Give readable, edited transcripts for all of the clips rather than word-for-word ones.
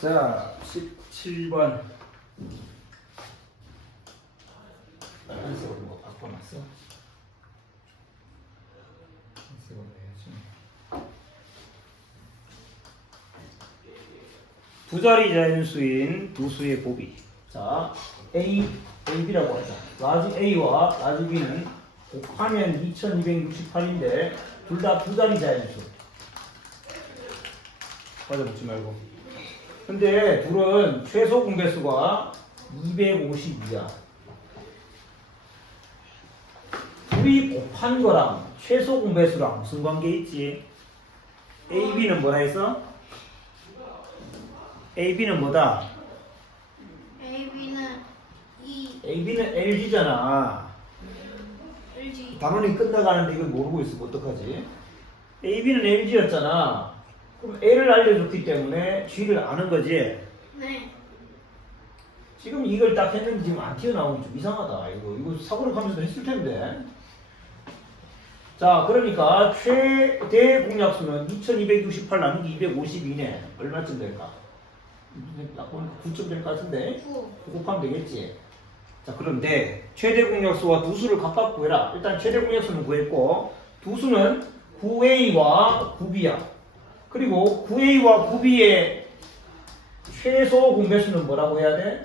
자, 17번. 빨간색으로 뭐 바꿔놨어? 빨간색으로 해야지. 두 자리 자연수인 두 수의 곱이. 자, A, B라고 하자. 라지 A와 라지 B는 곱하면 2268인데 둘 다 두 자리 자연수. 맞아 묻지 말고. 근데 둘은 최소 공배수가 252야. 둘이 곱한 거랑 최소 공배수랑 무슨 관계 있지? AB는 뭐라 했어? AB는 뭐다? AB는 AB는 LG잖아. LG. 단원이 끝나가는데 이걸 모르고 있으면 어떡하지? AB는 LG였잖아. 그럼 L을 알려줬기 때문에 G를 아는 거지. 네. 지금 이걸 딱 했는데 지금 안 튀어나오면 좀 이상하다. 이거 사고를 하면서 했을 텐데. 자, 그러니까 최대 공약수는 2268 나누기 252네. 얼마쯤 될까? 딱 보니까 9점 될 것 같은데. 9. 곱하면 되겠지. 자, 그런데 최대 공약수와 두 수를 각각 구해라. 일단 최대 공약수는 구했고 두 수는 9A와 9B야. 그리고 9A와 9B의 최소 공배수는 뭐라고 해야 돼?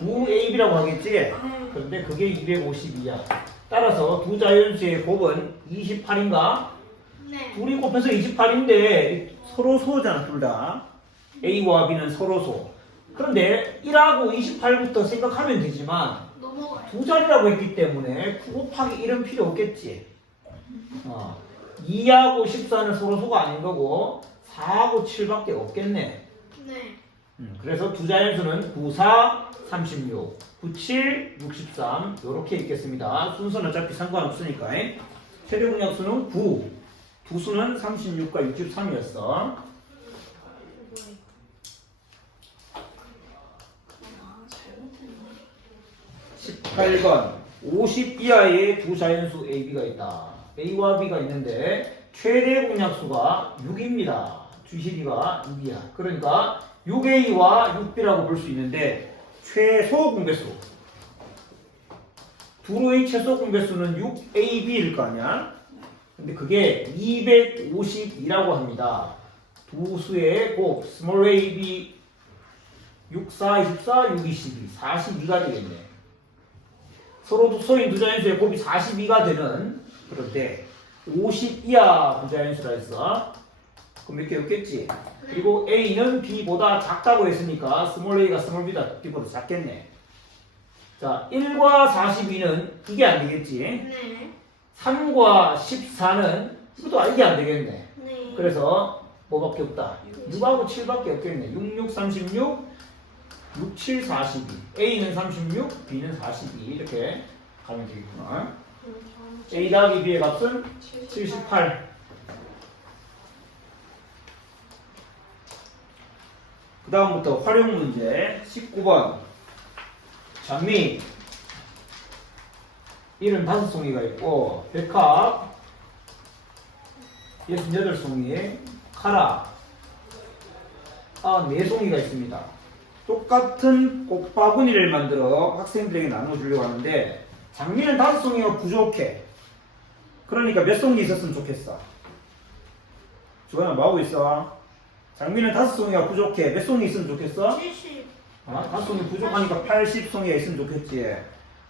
9AB라고 하겠지? 그런데 그게 252야. 따라서 두 자연수의 곱은 28인가? 네. 둘이 곱해서 28인데 서로 소잖아, 둘 다. A와 B는 서로 소. 그런데 1하고 28부터 생각하면 되지만 넘어가요. 두 자리라고 했기 때문에 9 곱하기 1은 필요 없겠지. 2하고 14는 서로 소가 아닌 거고 4하고 7밖에 없겠네. 네. 그래서 두 자연수는 9, 4, 36, 9, 7, 63 이렇게 읽겠습니다. 순서는 어차피 상관없으니까. 최대 공약수는 9, 두 수는 36과 63이었어. 아, 잘못했네. 18번 50 이하의 두 자연수 A, B가 있다. A와 B가 있는데 최대 공약수가 6입니다. 주식이가 6이야. 그러니까 6A와 6B라고 볼 수 있는데 최소 공배수 둘의 최소 공배수는 6AB일 거 아니야? 근데 그게 252라고 합니다. 두 수의 곱 small ab 6, 4, 24, 6, 22 42가 되겠네. 서로 소인 두 자연수의 곱이 42가 되는 그런데 50 이하 두 자연수라 했어. 그럼 이렇게 없겠지. 그리고 A는 B보다 작다고 했으니까 스몰 A가 스몰 B보다 작겠네. 자, 1과 42는 이게 안 되겠지. 네. 3과 14는 이것도 이게 안 되겠네. 네. 그래서 뭐밖에 없다. 6하고 7밖에 없겠네. 6, 6, 36, 6, 7, 42. A는 36, B는 42 이렇게 가면 되겠구나. A 더하기 B의 값은 78. 그 다음부터 활용 문제 19번. 장미 75송이가 있고 백합 68송이, 카라 4송이가 있습니다. 똑같은 꽃바구니를 만들어 학생들에게 나눠주려고 하는데 장미는 5송이가 부족해. 그러니까 몇 송이 있었으면 좋겠어? 주원아 뭐하고 있어? 장미는 5송이가 부족해. 몇 송이 있으면 좋겠어? 70. 5송이 부족하니까 80송이가 있으면 좋겠지.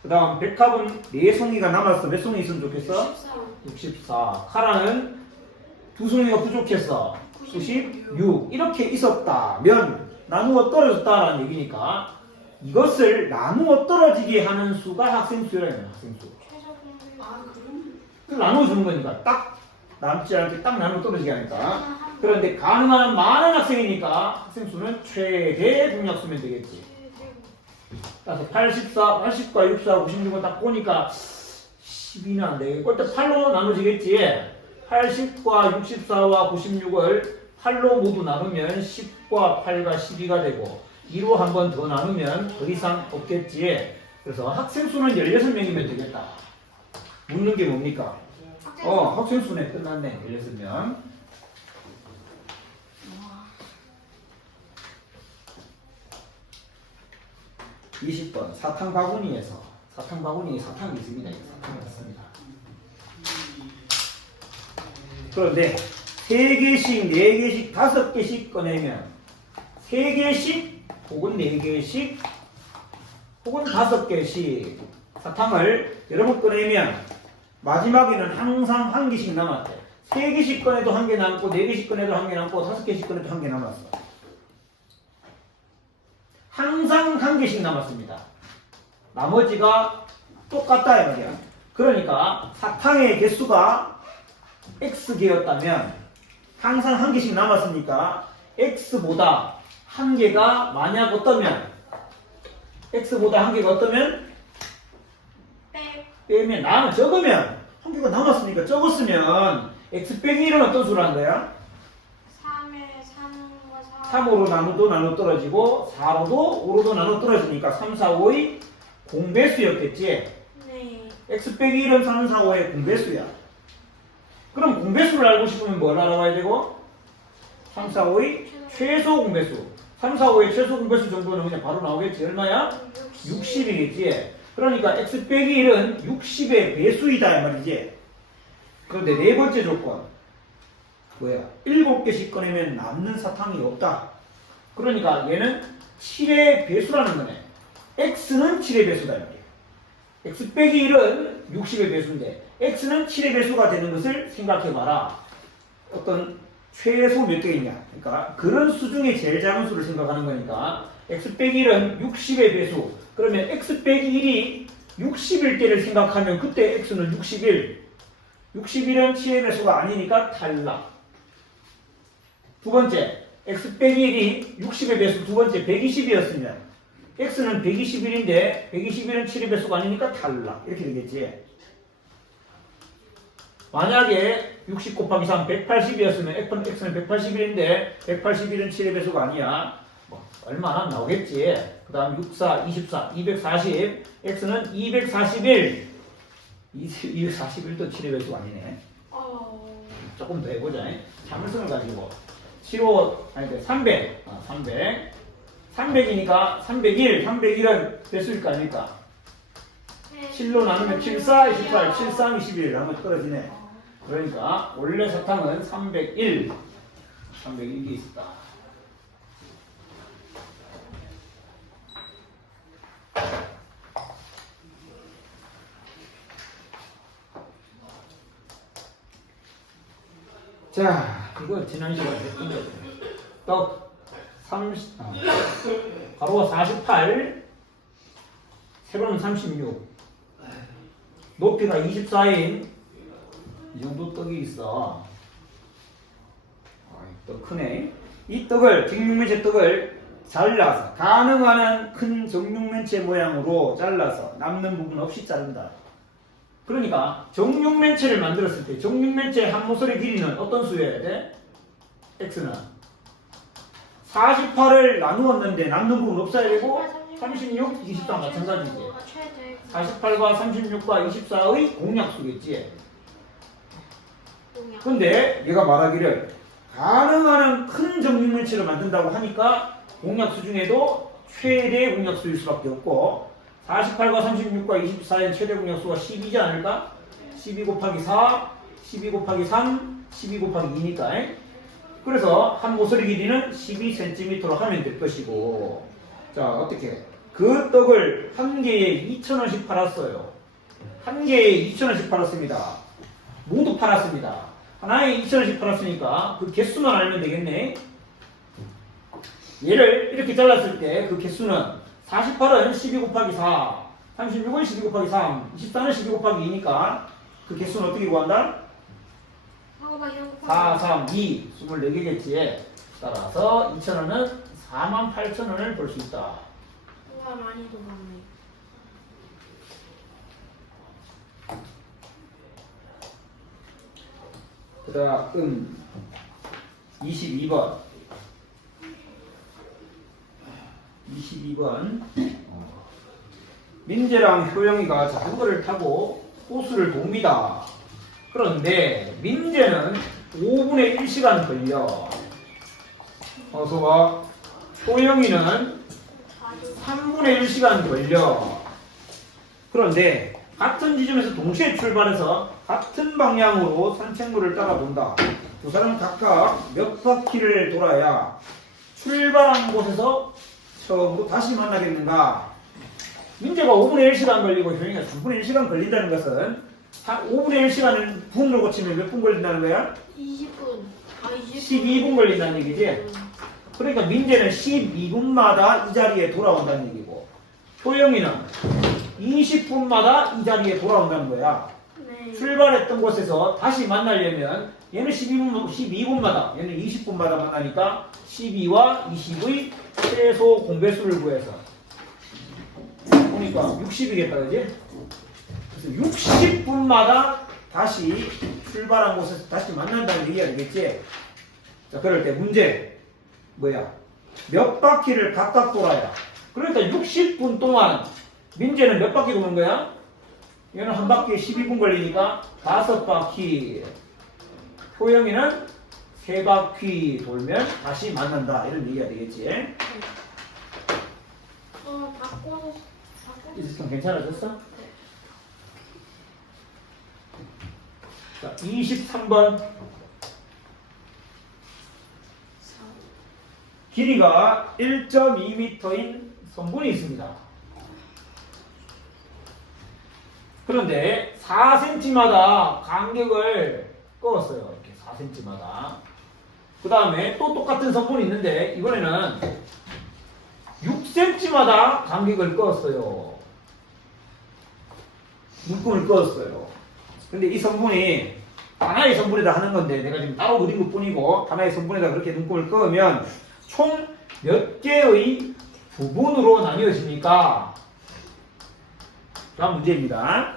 그 다음 백합은 4송이가 남았어. 몇 송이 있으면 좋겠어? 14. 64. 카라는 2송이가 부족했어. 96. 이렇게 있었다면 나누어 떨어졌다라는 얘기니까 이것을 나누어 떨어지게 하는 수가 학생수라는 학생수. 최저 공배. 아, 그럼? 그 나눠주는 거니까 딱 남지 않게 딱 나누어 떨어지게 하니까. 그런데 가능한 많은 학생이니까 학생수는 최대 공약수면 되겠지. 따라서 84, 80과 64, 96은 딱 보니까 12는 안 되겠고 일단 8로 나눠지겠지. 80과 64와 96을 8로 모두 나누면 10과 8과 12가 되고 2로 한 번 더 나누면 더 이상 없겠지. 그래서 학생수는 16명이면 되겠다. 묻는 게 뭡니까? 학생수네. 끝났네. 16명. 20번 사탕 바구니에서 사탕이 있습니다. 사탕이 있습니다. 그런데 3개씩, 4개씩, 5개씩 꺼내면 3개씩 혹은 4개씩 혹은 5개씩 사탕을 여러 번 꺼내면 마지막에는 항상 1개씩 남았대. 3개씩 꺼내도 1개 남고 4개씩 꺼내도 1개 남고 5개씩 꺼내도 1개 남았어. 항상 1개씩 남았습니다. 나머지가 똑같다 이 말이야. 그러니까 사탕의 개수가 X개였다면 항상 1개씩 남았으니까 X보다 1개가 만약 어떠면 X보다 1개가 어떠면 빼면 나는 적으면 1개가 남았으니까 적었으면 X 빼기 1은 어떤 수를 한 거야? 3에 3과 3으로 나눠 떨어지고 4로도 5로도 나눠 떨어지니까 3, 4, 5의 공배수였겠지. 네. X 빼기 1은 3, 4, 5의 공배수야. 그럼 공배수를 알고 싶으면 뭘 알아봐야 되고? 3, 4, 5의 최소 공배수. 3, 4, 5의 최소 공배수 정도는 그냥 바로 나오겠지. 얼마야? 60이겠지. 그러니까 X 빼기 1은 60의 배수이다 이 말이지. 그런데 네 번째 조건 뭐야? 7개씩 꺼내면 남는 사탕이 없다. 그러니까 얘는 7의 배수라는 거네. X는 7의 배수다 이 말이야. X 빼기 1은 60의 배수인데 X는 7의 배수가 되는 것을 생각해봐라. 어떤 최소 몇 개이냐. 그러니까 그런 수 중에 제일 작은 수를 생각하는 거니까 X 빼기 1은 60의 배수. 그러면 X 빼기 1이 60일 때를 생각하면 그때 X는 61. 61은 7의 배수가 아니니까 탈락. 두 번째, X 빼기 1이 60의 배수 두 번째 120이었으면 X는 121인데 121은 7의 배수가 아니니까 탈락. 이렇게 되겠지. 만약에 60 곱하기 3 180이었으면 X는 181인데 181은 7의 배수가 아니야. 뭐 얼마나 나오겠지. 그 다음 64, 24, 240 X는 241 241도 7의 배수가 아니네. 조금 더 해보자. 자물성을 가지고 75, 아니 300 300이니까 301 301은 배수일 거 아닙니까? 7로 나누면 7, 4, 28 7, 3, 21 하면 떨어지네. 그러니까 원래 사탕은 301 301개 있었다. 자, 이거 지난 시간에 했던 거죠. 떡 30, 가로가 48, 세로는 36, 높이가 24인 이 정도 떡이 있어. 떡 크네. 이 떡을 정육면체 떡을 잘라서 가능한 한 큰 정육면체 모양으로 잘라서 남는 부분 없이 자른다. 그러니까 정육면체를 만들었을 때 정육면체 한 모서리 길이는 어떤 수여야 돼? X는 48을 나누었는데 남는 부분 없어야 되고 36, 24 마찬가지지. 48과 36과 24의 공약수겠지. 근데 얘가 말하기를 가능한 한 큰 정육면체를 만든다고 하니까 공약수 중에도 최대 공약수일 수밖에 없고 48과 36과 24의 최대 공약수가 12지 않을까? 12 곱하기 4, 12 곱하기 3, 12 곱하기 2니까. 그래서 한 모서리 길이는 12cm로 하면 될 것이고. 자, 어떻게? 그 떡을 한 개에 2,000원씩 팔았어요. 한 개에 2,000원씩 팔았습니다. 모두 팔았습니다. 하나에 2,000원씩 팔았으니까 그 개수만 알면 되겠네. 얘를 이렇게 잘랐을 때 그 개수는 48은 12 곱하기 4, 36은 12 곱하기 3, 24는 12 곱하기 2니까 그 개수는 어떻게 구한다? 4, 3, 2, 24개겠지. 따라서 2,000원은 48,000원을 벌 수 있다. 우와, 많이 더 많네. 그 다음 22번 22번 민재랑 효영이가 자전거를 타고 호수를 돕니다. 그런데 민재는 5분의 1시간 걸려. 어서와 효영이는 3분의 1시간 걸려. 그런데 같은 지점에서 동시에 출발해서 같은 방향으로 산책로를 따라 돈다. 두 사람은 각각 몇 바퀴를 돌아야 출발한 곳에서 처음으로 다시 만나겠는가? 민재가 5분의 1시간 걸리고 효영이가 3분의 1시간 걸린다는 것은 한 5분의 1시간을 분으로 고치면 몇 분 걸린다는 거야? 20분. 12분 걸린다는 얘기지? 그러니까 민재는 12분마다 이 자리에 돌아온다는 얘기고 효영이는 20분마다 이 자리에 돌아온다는 거야. 네. 출발했던 곳에서 다시 만나려면 얘는 12분마다 얘는 20분마다 만나니까 12와 20의 최소 공배수를 구해서 보니까 60이겠다 그지? 그래서 60분마다 다시 출발한 곳에서 다시 만난다는 얘기가 되겠지? 자 그럴 때 문제 뭐야? 몇 바퀴를 각각 돌아야 그러니까 60분 동안 민재는 몇 바퀴 도는 거야? 얘는 한 바퀴에 12분 걸리니까 5바퀴. 효영이는 3바퀴 돌면 다시 만난다. 이런 얘기가 되겠지. 바꿔서. 이수성 괜찮아졌어? 자, 23번. 길이가 1.2m인 선분이 있습니다. 그런데 4cm마다 간격을 그었어요. 이렇게 4cm마다. 그 다음에 또 똑같은 선분이 있는데 이번에는 6cm마다 간격을 그었어요. 눈금을 그었어요. 근데 이 선분이 하나의 선분에다 하는 건데 내가 지금 따로 그린 것 뿐이고 하나의 선분에다 그렇게 눈금을 그으면 총 몇 개의 부분으로 나뉘어집니까? 다음 문제입니다.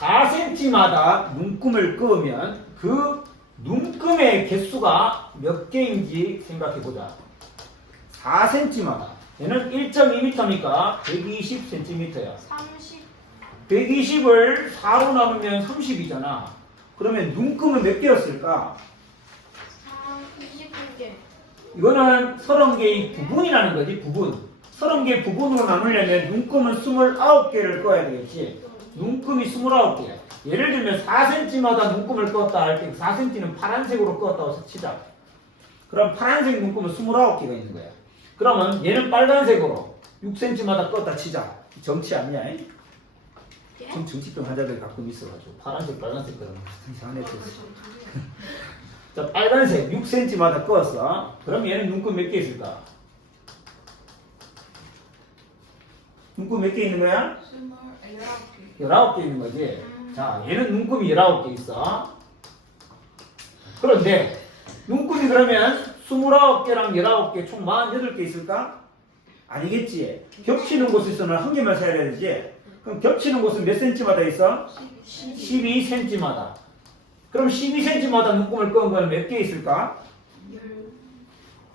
4cm마다 눈금을 그으면 그 눈금의 개수가 몇 개인지 생각해보자. 4cm마다 얘는 1.2m니까 120cm야. 30. 120을 4로 나누면 30이잖아. 그러면 눈금은 몇 개였을까? 29개. 이거는 30개의 부분이라는 거지. 부분. 30개 부분으로 나누려면 눈금은 29개를 꺼야 되겠지. 눈금이 29개야. 예를 들면 4cm마다 눈금을 껐다 할 때 4cm는 파란색으로 껐다고 치자. 그럼 파란색 눈금은 29개가 있는 거야. 그러면 얘는 빨간색으로 6cm마다 껐다 치자. 정치 아니야? 지금 정치병 환자들 가끔 있어가지고 파란색 빨간색 그러면 이상한 애들 있어. 자, 빨간색 6cm마다 껐어. 그럼 얘는 눈금 몇 개 있을까? 눈금 몇 개 있는 거야? 19개 있는 거지. 자, 얘는 눈금이 19개 있어. 그런데 눈금이 그러면 29개랑 19개 총 48개 있을까? 아니겠지. 겹치는 곳에서는 한 개만 세야 되지. 그럼 겹치는 곳은 몇 cm마다 있어? 12cm마다. 그럼 12cm마다 눈금을 끄은 거는 몇 개 있을까?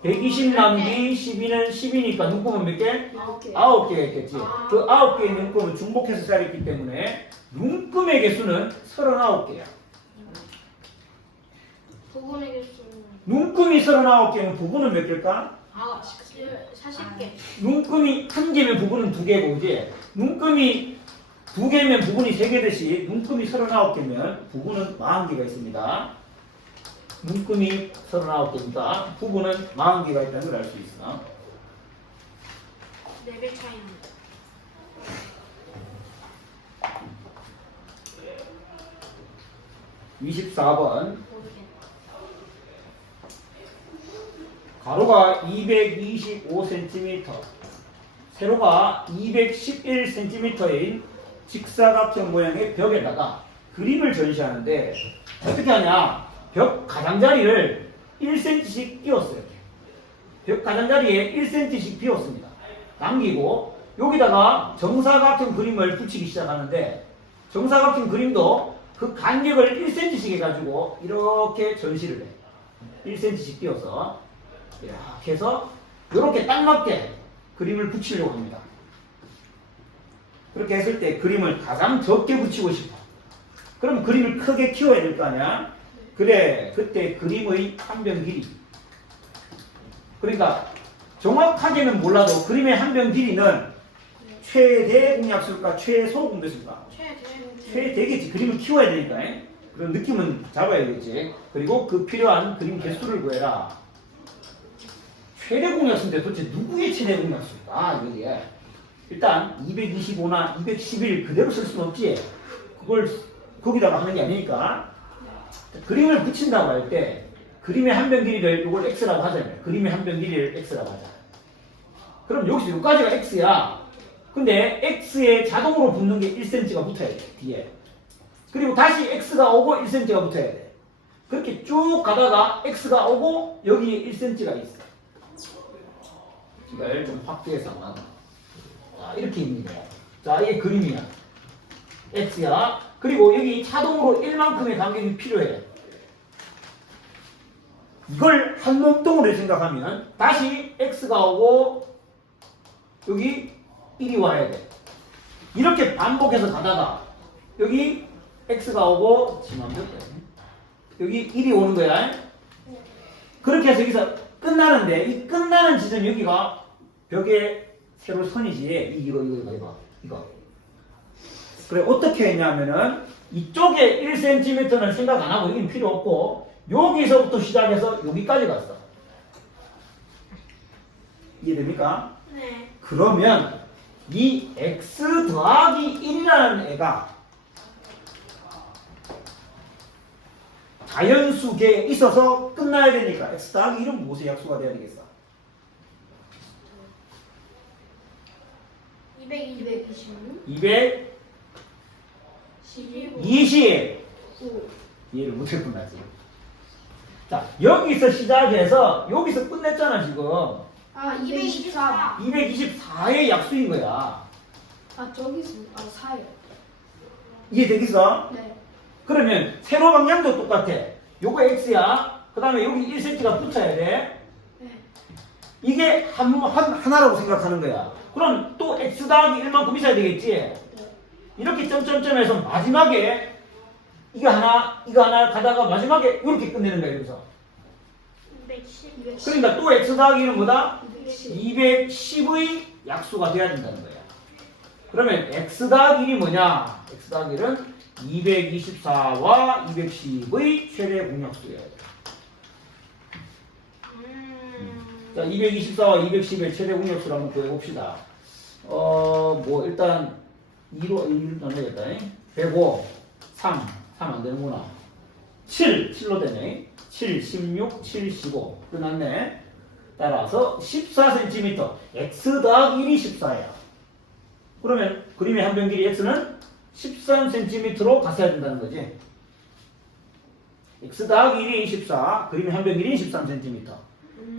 120 나누기 12는 10이니까 눈금은 몇 개? 9개가 있겠지. 그 9개의 눈금은 중복해서 짜리기 때문에 눈금의 개수는 39개야. 부분의 개수는 눈금이 39개면 부분은 몇 개일까? 40개. 눈금이 한 개면 부분은 2개고, 그지? 눈금이 2개면 부분이 3개듯이 눈금이 39개면 부분은 40개가 있습니다. 눈금이 39개니까 부분은 40개가 있다는 걸 알 수 있어. 4배 차이입니다. (24번) 모르겠네. 가로가 225cm, 세로가 211cm인 직사각형 모양의 벽에다가 그림을 전시하는데 어떻게 하냐? 벽 가장자리를 1cm씩 띄웠어요. 벽 가장자리에 1cm씩 비웠습니다. 남기고 여기다가 정사각형 그림을 붙이기 시작하는데 정사각형 그림도 그 간격을 1cm씩 해가지고 이렇게 전시를 해. 1cm씩 띄워서 이렇게 해서 이렇게 딱 맞게 그림을 붙이려고 합니다. 그렇게 했을 때 그림을 가장 적게 붙이고 싶어. 그럼 그림을 크게 키워야 될 거 아니야? 그래, 그때 그림의 한 변 길이. 그러니까 정확하게는 몰라도 그림의 한 변 길이는 최대 공약수일까 최소 공배수일까? 최대겠지. 그림을 키워야 되니까. 그런 느낌은 잡아야겠지. 그리고 그 필요한 그림 개수를 구해라. 최대 공약수인데 도대체 누구의 최대 공약수일까? 이게 일단 225나 211 그대로 쓸 수는 없지. 그걸 거기다가 하는 게 아니니까. 그림을 붙인다고 할 때 그림의 한 변 길이를 이걸 x라고 하잖아요. 그림의 한 변 길이를 x라고 하자. 그럼 여기서 여기까지가 x야. 근데 x에 자동으로 붙는 게 1cm가 붙어야 돼. 뒤에. 그리고 다시 x가 오고 1cm가 붙어야 돼. 그렇게 쭉 가다가 x가 오고 여기에 1cm가 있어. 이걸 좀 확대해서 자, 이렇게 있는 거야. 자, 이게 그림이야. x야. 그리고 여기 자동으로 1만큼의 간격이 필요해. 이걸 한 몸통으로 생각하면 다시 x가 오고 여기 1이 와야 돼. 이렇게 반복해서 가다가 여기 x가 오고 여기 1이 오는 거야. 그렇게 해서 여기서 끝나는데 이 끝나는 지점 여기가 벽에 세로 선이지. 이거. 그래 어떻게 했냐면은 이쪽에 1cm는 생각 안 하고 여기는 필요 없고 여기서부터 시작해서 여기까지 갔어. 이해됩니까? 네. 그러면 이 x 더하기 1이라는 애가 자연수계에 있어서 끝나야 되니까 x 더하기 1은 무엇의 약수가 돼야 되겠어? 226 220 이해를 못했구나 지금. 자 여기서 시작해서 여기서 끝냈잖아 지금. 224 224의 약수인 거야. 저기서 4요. 이해되겠어? 네. 그러면 세로 방향도 똑같아. 요거 x야. 그 다음에 여기 1cm가 붙어야 돼. 네. 이게 하나라고 생각하는 거야. 그럼 또 x 더하기 1만큼 있어야 되겠지? 네. 이렇게 점점점해서 마지막에 이거 하나 가다가 마지막에 이렇게 끝내는 거야. 여기서. 210 그러니까 또 x 더하기는 뭐다? 210 210의 약수가 돼야 된다는 거야. 그러면 x 더하기 1이 뭐냐? x 더하기 1은 224와 210의 최대 공약수예요. 자, 224와 210의 최대 공약수를 한번 구해봅시다. 일단 2로 나눠야겠다. 105, 3 안 되는구나. 7로 되네. 7, 16, 7, 15. 끝났네. 따라서 14cm. x 더하기 1이 14야. 그러면 그림의 한 변 길이 x는 13cm로 갔어야 된다는 거지. x 더하기 1이 14, 그림의 한 변 길이 13cm.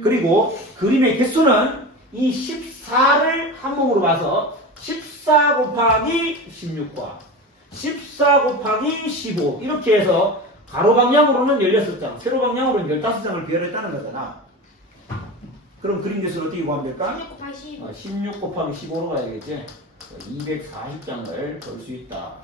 그리고 그림의 개수는 이 14를 한 몸으로 봐서 14 곱하기 16과 14 곱하기 15 이렇게 해서 가로 방향으로는 16장, 세로 방향으로는 15장을 비율했다는 거잖아. 그럼 그림 개수를 어떻게 구하면 될까? 16 곱하기 16 곱하기 15로 가야 되겠지. 240장을 볼 수 있다.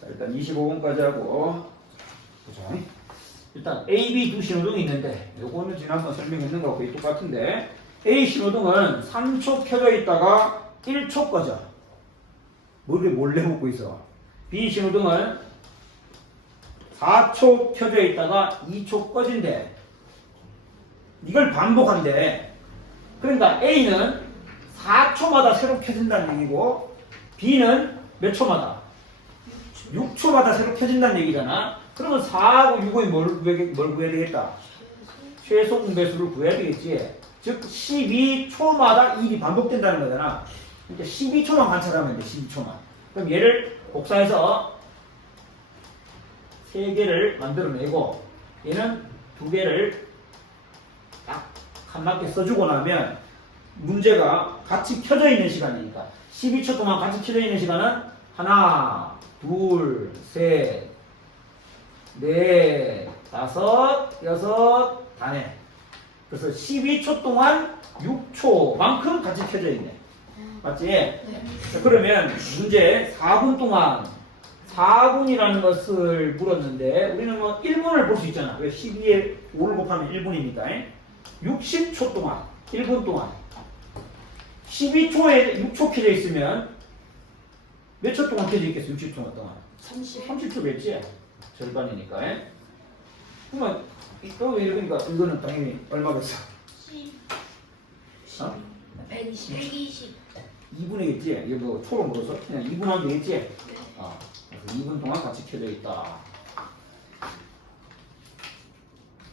자, 일단 25번까지 하고 보자. 일단 A, B 두 신호등이 있는데 요거는 지난번 설명했는 거하고 거의 똑같은데 A 신호등은 3초 켜져 있다가 1초 꺼져. 머리를 몰래 먹고 있어. B 신호등은 4초 켜져 있다가 2초 꺼진대. 이걸 반복한대. 그러니까 A는 4초마다 새로 켜진다는 얘기고 B는 몇 초마다? 6초마다 새로 켜진다는 얘기잖아. 그러면 4하고 6의 뭘 구해야 되겠다? 최소 공배수를 구해야 되겠지. 즉 12초마다 1이 반복된다는 거잖아. 그러니까 12초만 관찰하면 돼. 12초만. 그럼 얘를 복사해서 3개를 만들어내고 얘는 2개를 딱 한 맞게 써주고 나면 문제가 같이 켜져 있는 시간이니까 12초 동안 같이 켜져 있는 시간은 하나, 둘, 셋, 넷, 다섯, 여섯, 다네. 그래서 12초 동안 6초만큼 같이 켜져 있네. 맞지? 네. 자, 그러면 문제 4분 동안 4분이라는 것을 물었는데 우리는 뭐 1분을 볼 수 있잖아. 왜 12에 5를 곱하면 1분이니까 60초 동안 1분 동안 12초에 6초 켜져 있으면 몇 초 동안 켜져 있겠어? 60초 동안 30초겠지? 절반이니까 그러면 또 이러니까 이거는 당연히 얼마겠어? 10. 어? 120. 120. 2분이겠지? 이거 뭐 초로 물어서 그냥 2분 하면 되겠지? 그래서 2분 동안 같이 켜져 있다.